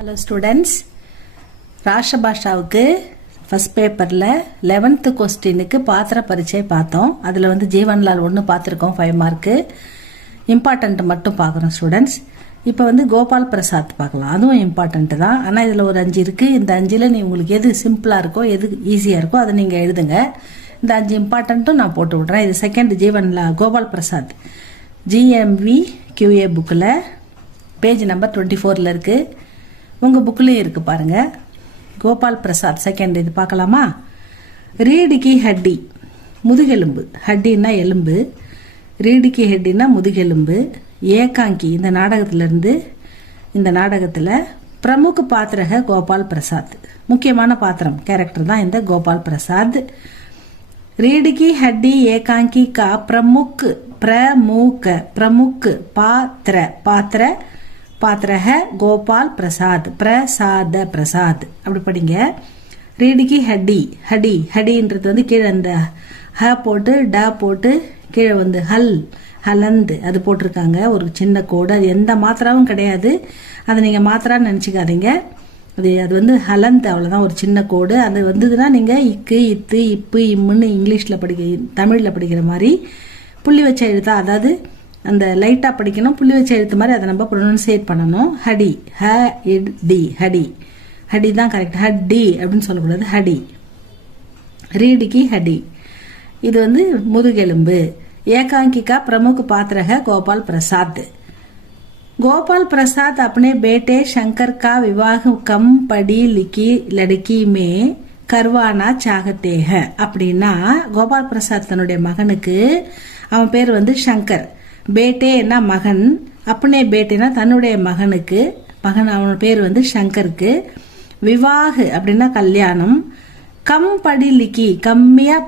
Hello students, ராஷ்டிர பாஷாவுக்கு first பேப்பரில் 11th கொஸ்டினுக்கு பாத்திர பரீட்சை பார்த்தோம். அதில் ஜீவன்லால் ஒன்று பார்த்துருக்கோம், 5 மார்க்கு. இம்பார்ட்டன்ட் மட்டும் பார்க்குறோம் ஸ்டூடெண்ட்ஸ். இப்போ கோபால் பிரசாத் பார்க்கலாம். அதுவும் இம்பார்ட்டன்ட் தான். ஆனால் இதில் ஒரு 5 இருக்குது. இந்த 5ல் உங்களுக்கு எது சிம்பிளாக இருக்கோ, எது ஈஸியாக இருக்கோ அதை நீங்கள் எழுதுங்க. இந்த 5 இம்பார்ட்டன்ட்டும் நான் போட்டு விட்றேன். இது second Jeevanlal Gopal Prasad GMV QA புக்கில் பேஜ் நம்பர் 24 இருக்குது. உங்கள் புக்லேயும் இருக்குது பாருங்கள். கோபால் பிரசாத் செகண்ட். இது பார்க்கலாமா? ரீடு கி ஹட்டி, முதுகெலும்பு. ஹட்டின்னா எலும்பு, ரீடு கி ஹட்டின்னா முதுகெலும்பு. ஏகாங்கி, இந்த நாடகத்திலிருந்து, இந்த நாடகத்தில் பிரமுக பாத்திரக கோபால் பிரசாத், முக்கியமான பாத்திரம் கேரக்டர் தான் இந்த கோபால் பிரசாத். ரீடு கி ஹட்டி ஏகாங்கி கா பிரமுக் பாத்திர பாத்திரக கோபால் பிரசாத், பிரசாத பிரசாத் அப்படி படிங்க. ரீடிக்கு ஹட்டி, ஹடின்றது கீழே அந்த ஹ போட்டு ட போட்டு கீழே ஹலந்து அது போட்டிருக்காங்க. ஒரு சின்ன கோடு, அது எந்த மாத்திராவும் கிடையாது. அதை நீங்கள் மாத்திரான்னு நினச்சிக்காதீங்க. அது ஹலந்து, அவ்வளோதான், ஒரு சின்ன கோடு. அது வந்ததுன்னா நீங்கள் இக்கு இத்து இப்பு இம்முன்னு இங்கிலீஷில் தமிழில் படிக்கிற மாதிரி புள்ளி வச்ச எழுத்தா, அதாவது அந்த லைட்டாக படிக்கணும். புள்ளி வச்ச எழுத்து மாதிரி அதை நம்ம ப்ரொனன்சியேட் பண்ணணும். ஹடி, ஹடி, ஹடி தான் கரெக்ட். ஹட்டி அப்படின்னு சொல்லக்கூடாது, ஹடி. ரீடிக்கு ஹடி. இது முதுகெலும்பு. ஏகாங்கிகா பிரமுக பாத்திரக கோபால் பிரசாத். गोपाल प्रसाद अपने बेटे शंकर का विवाह कम पढ़ी लिखी लड़की में करवाना चाहते हैं. அப்படின்னா கோபால் பிரசாத் தன்னுடைய மகனுக்கு, அவன் பேர் சங்கர், பேட்டேனா மகன், அப்பனே பேட்டேனா தன்னுடைய மகனுக்கு, அவன் பேர் சங்கருக்கு, விவாஹ் அப்படின்னா கல்யாணம், கம் படிலிக்கி கம்மியா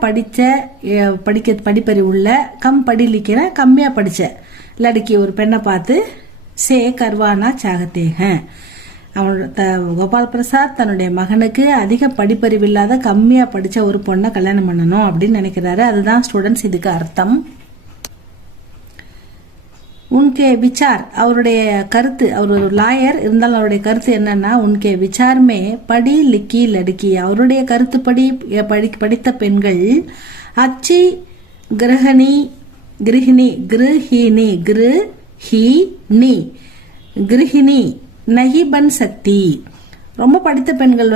படிப்பறிவு உள்ள, கம் படிலிக்கினா கம்மியா படிச்ச லடுக்கி ஒரு பெண்ணை பார்த்து சே கர்வானா சாகத்தே ஹேன். கோபால் பிரசாத் தன்னுடைய மகனுக்கு அதிக படிப்பறிவு இல்லாத கம்மியா படிச்ச ஒரு பொண்ணை கல்யாணம் பண்ணணும் அப்படின்னு நினைக்கிறாரு. அதுதான் ஸ்டூடெண்ட்ஸ் இதுக்கு அர்த்தம். உன்கே விசார், அவருடைய கருத்து, அவர் ஒரு லாயர் இருந்தாலும் அவருடைய கருத்து என்னன்னா, உன்கே விசார்மே படி லிக்கி லடுக்கி, அவருடைய கருத்துப்படி படித்த பெண்கள் அச்சி கிரகிணி கிரகிணி நஹி பன் சக்தி, ரொம்ப படித்த பெண்கள்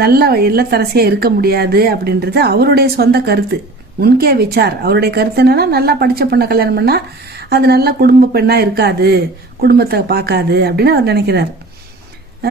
நல்ல இல்லத்தரசியா இருக்க முடியாது அப்படின்றது அவருடைய சொந்த கருத்து. உன்கே விசார், அவருடைய கருத்து என்னன்னா, நல்லா படிச்ச பொண்ணை கல்யாணம் பண்ணா அது நல்ல குடும்ப பெண்ணா இருக்காது, குடும்பத்தை பார்க்காது அப்படின்னு அவர் நினைக்கிறார்.